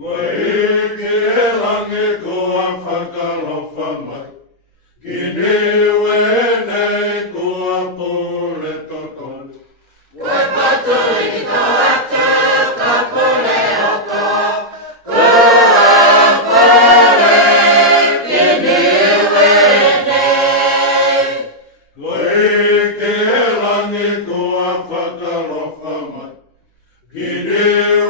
Koe eke e lange kua whakalofa mai. Ki niwe nei kua pule totonu. Koe patu i ki tō atu ka pule o tō. Kua pule ki niwe nei. Koe eke e lange kua whakalofa mai. Ki niwe